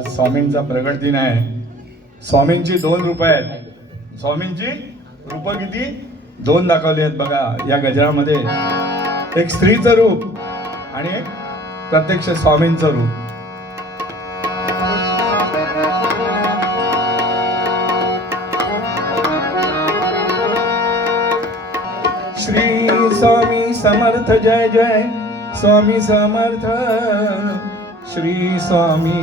आज स्वामींचा प्रगट दिन आहे. स्वामींची दोन रूपं आहेत. स्वामींची रूप किती? दोन दाखवली आहेत बघा या गजरामध्ये. एक स्त्रीचं रूप आणि एक प्रत्यक्ष स्वामींचं रूप. श्री स्वामी समर्थ जय जय. स्वामी समर्थ. श्री स्वामी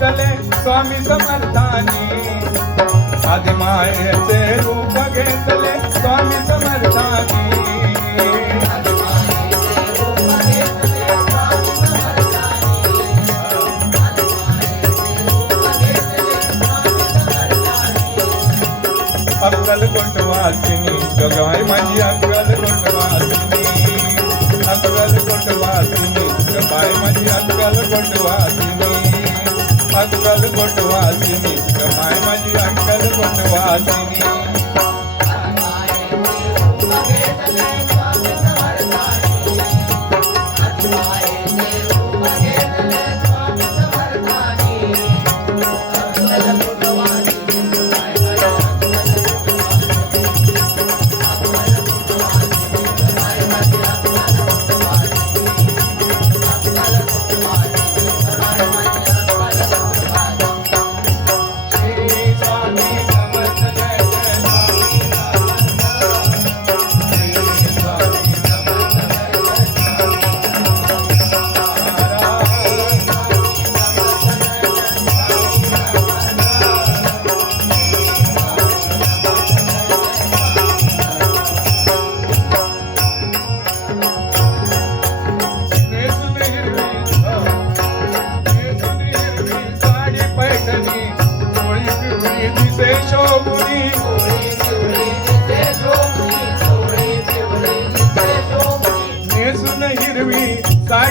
भेटले स्वामी समर्थानी. आदिमायेचे रूप घेतले स्वामी समर्थानी. अक्कल कोटवासिनी गगाय माझी अक्कल कोटवासिनी. अक्कल कोटवासिनी गगाय माझी अक्कल कोटवासिनी. अक्कल कोटवासिनी गमाय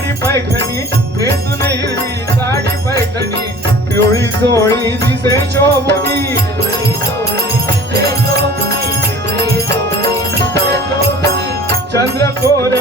साडी पैठणी नेसून हिरवी साडी पैठणी पिवळी चोळी दिसे शोभणी चंद्रकोर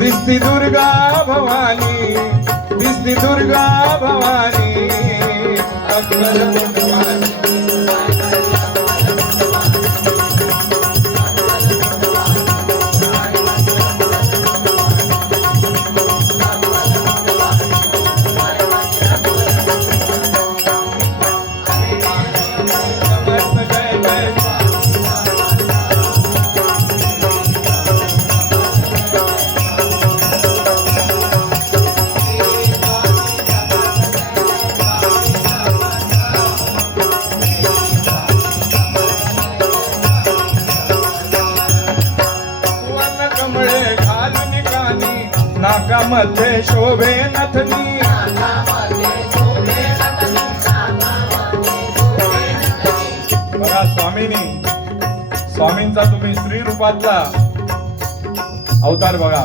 दिसती दुर्गा भवानी दिसती दुर्गा भवानी. मध्ये शोभे नथनी. बघा स्वामीनी. स्वामींचा तुम्ही स्त्री रूपातला अवतार बघा.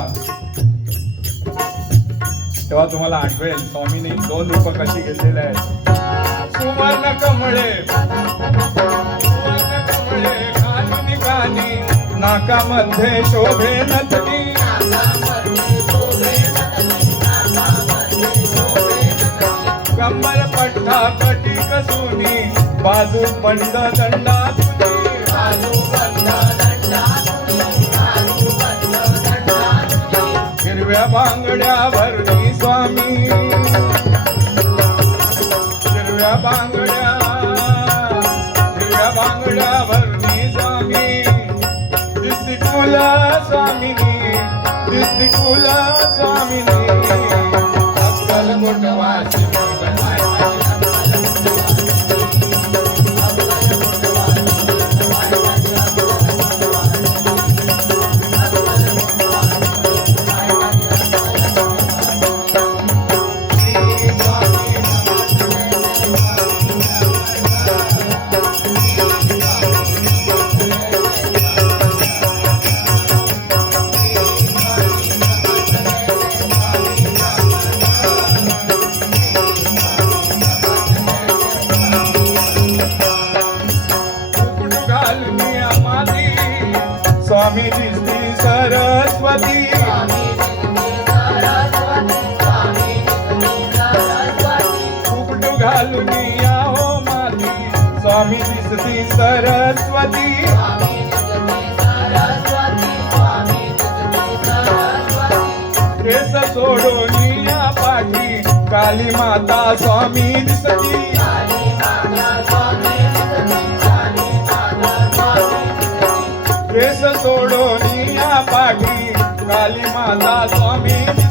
तेव्हा तुम्हाला आठवेल स्वामींनी दोन रूप कशी घेतलेले आहेत. सुवर्ण कमळे. सुवर्ण कमळे घालून कानी नाकामध्ये शोभे नथ कंबर पट्टा कटी कसुनी बाजू पंड दंडा बाजू पंड दंडा हिरव्या बांगड्या भरणी स्वामी. स्वामी दिसती सरस्वती. केस सोडून या पाठी. काली माता स्वामी दिसती. केस सोडून या पाठी. काली माता स्वामी दिसती.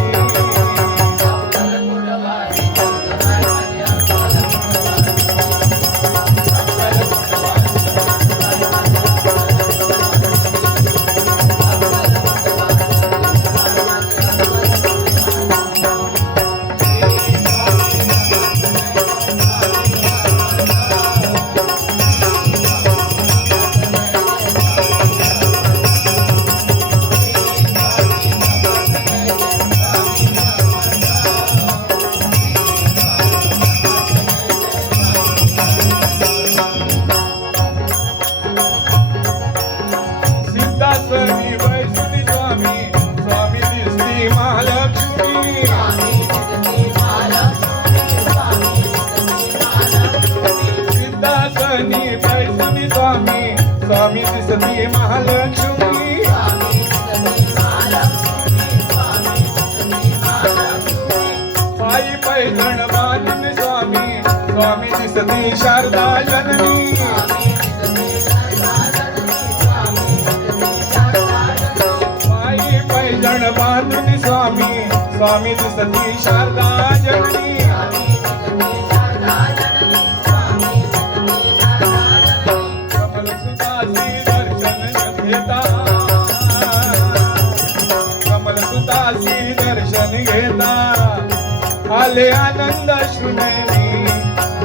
स्वामी स्वामी दिसती शारदा जननी माई पैठण बांधून स्वामी स्वामी दिसती शारदा जननी आले आनंद सुनैनी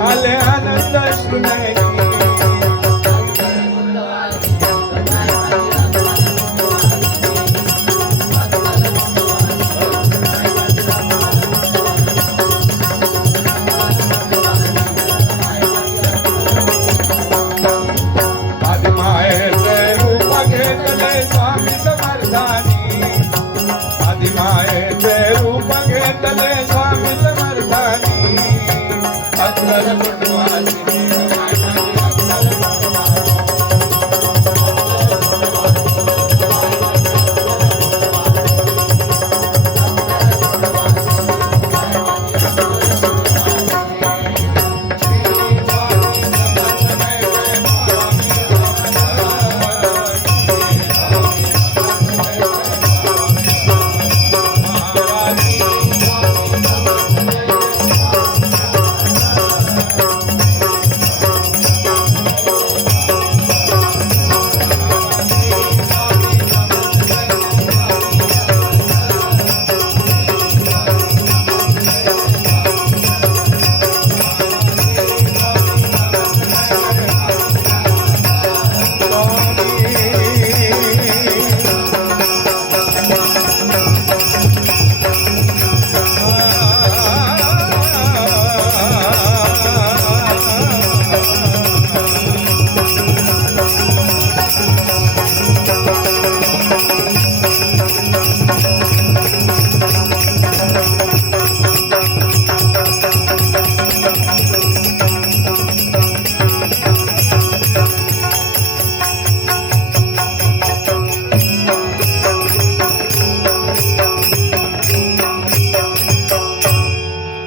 आले आनंद सुनैनी स्वामी समर्थानी. आदिमायचे रूप घेतले la